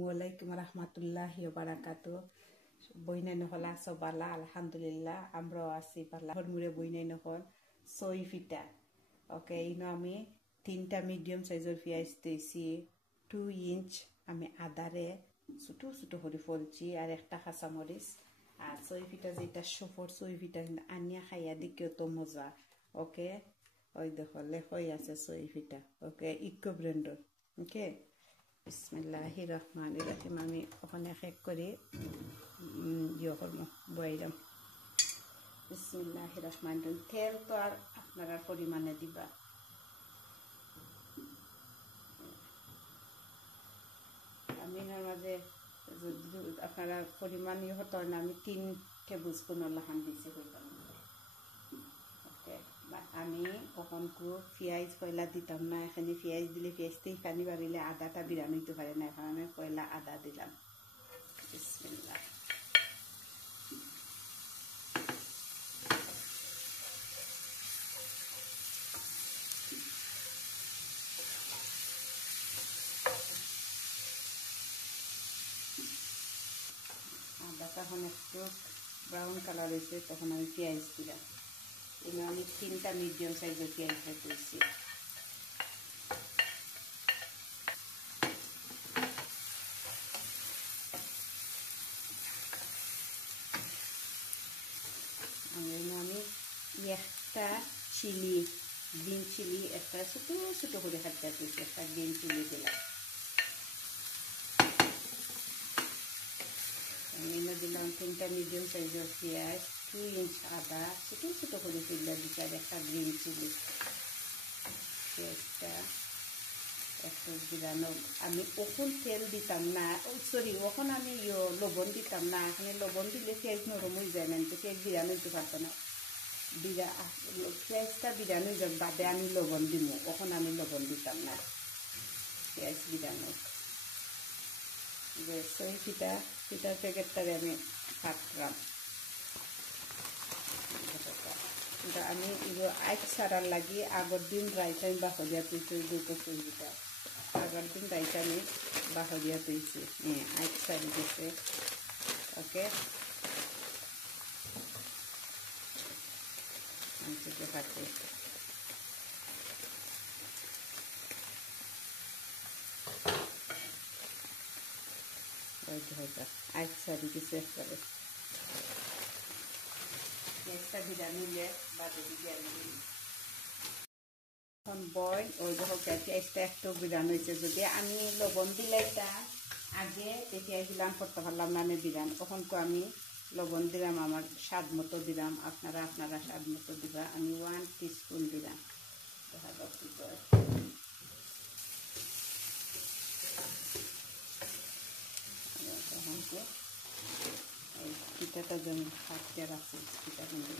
Assalamualaikum warahmatullahi wabarakatuh. Boinai nohola sobala alhamdulillah amro asi parla hormure boinai nohol soy fita. Okay, ino ami tinta medium size পিয়াজ দিয়েছি 2 inch আমি আদারে ছোট ছোট করে ফলছি আর একটা কাঁচামরিচ আর soy fita যেটা সফর soy fita আনিয়া খাইয়া দিকে তো মজা ওকে ওই দেখো লেখই আছে soy fita ওকে ইকো ব্র্যান্ডের ওকে বিসমিল্লাহির রহমানির রহিম আমি ওখানে এক করে বইলাম বিসমিল্লাহির রহমানির রহিম তেল তো আর আপনারা পরিমাণে দিবা আমি এর মাঝে আপনারা পরিমাণ হতো না আমি 3 টেবিল স্পুন লবণ দিছি হইতাম ওকে আমি কখন কো পেঁয়াজ কয়লা দিতাম না এখানে পেঁয়াজ দিলে পেঁয়াজতেই পানি বাড়িলে আদাটা বিরান হইতে পারে না এখন আমি কয়লা আদা দিলাম বিসমিল্লাহ আদাটা এখন একটু ব্রাউন কালার হয়েছে তখন আমি পেঁয়াজ দিলাম এনে আমি 3টা মিডিয়াম সাইজের পেঁয়াজ দিয়েছি আমি একটা চিলি গ্রিন চিলি একটা ছোট ছোট করে কাটতে দিয়েছি একটা গ্রিন চিলি দিলাম এনে দিলাম 3টা মিডিয়াম সাইজের পেঁয়াজ 2 inch আদা ছোট ছোট করে দিলাম আর একটা গ্রিন চিলি পেঁয়াজটা একটু দিলাম আমি ওখন তেল দিতাম না সরি ওখন আমি লবণ দিতাম না এখানে লবণ দিলে পেঁয়াজ নরম হয়ে যায় না তো পেঁয়াজ বিরান হইতে পারতো না পেঁয়াজটা বিরান হয়ে যাবে বাদে আমি লবণ দিব ওখন আমি লবণ দিতাম না পেঁয়াজ বিরানো যে সই পিঠার প্যাকেটটারে আমি কাটলাম আমি আইট ছাড়ার লাগি আগের দিন রাইতে আমি বাহরিয়া তুইছি দুটো সইটা আগের দিন রাইতে আমি বাহরিয়া তুইছি আইট ছাড়ি গেছে ওকে আমি থেকে কাটি আইট ছাড়ি গেছে একবারে পেঁয়াজটা ভিজা নিলে বাদে দিয়ে এখন বয় ওই দেখো পেঁয়াজটা একটু বিরান হয়েছে যদি আমি লবণ দিলাইটা আগে পেঁয়াজ দিলাম করতে পারলাম না আমি বিরান তখন তো আমি লবণ দিলাম আমার স্বাদ মতো দিলাম আপনারা স্বাদ মতো দিবা আমি 1 টিস্পুন দিলাম দেখা যাক কি করে তখন তো এই পিঠাটা যেমন কাটতে রাখছি পিঠা কিন্তু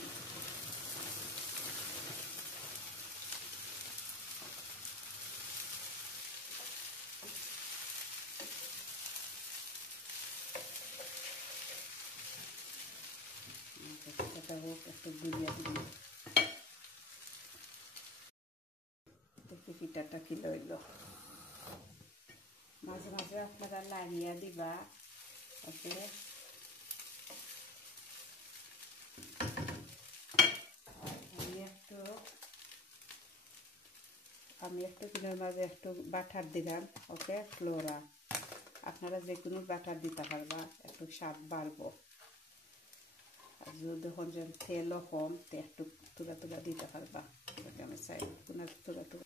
একটু গুলিয়ে দিন দেখি পিঠাটা কি লইল মাঝে মাঝে আপনারা লাড়িয়া দিবা ওকে আমি একটু কিনার মাঝে একটু বাটার দিলাম ওকে ফ্লোরা আপনারা যে কোনো বাটার দিতে পারবা একটু স্বাদ বাড়বো আর যদি দেখুন যে তেলও কম তো একটু তুলা তুলা দিতে পারবা ওকে আমি চাই কোনো তুলা তুলা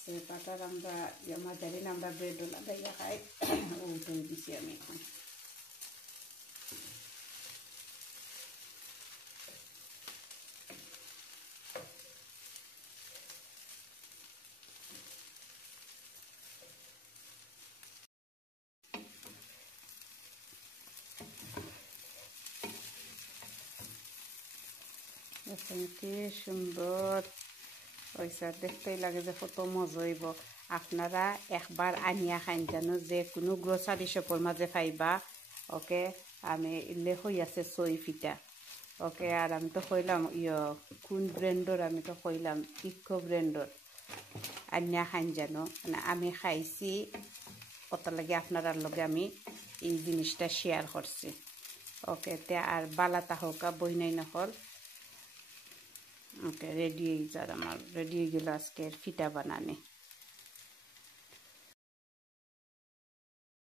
সে বাটার আমরা মাঝারিন আমরা ব্রেডও লাগাইয়া খাই উল্টে দিছি আমি এখন কি সুন্দর ওইসা দেখতেই লাগে যে কত মজা হইব আপনারা একবার আনিয়া খাইন জানো যে কোনো গ্রোসারি শপের মাঝে পাইবা ওকে আমি ইলে হই আছে সই ফিটা ওকে আর আমি তো কইলাম কোন ব্র্যান্ডের আমি তো কইলাম ইকো ব্র্যান্ডের আনিয়া খাইন জানো মানে আমি খাইছি কত লাগে আপনার লগে আমি এই জিনিসটা শেয়ার করছি ওকে তে আর বালাতা হোকা বইনাই নহল ওকে রেডি হয়ে যার আমার রেডি হয়ে গেল আজকের ফিতা বানানি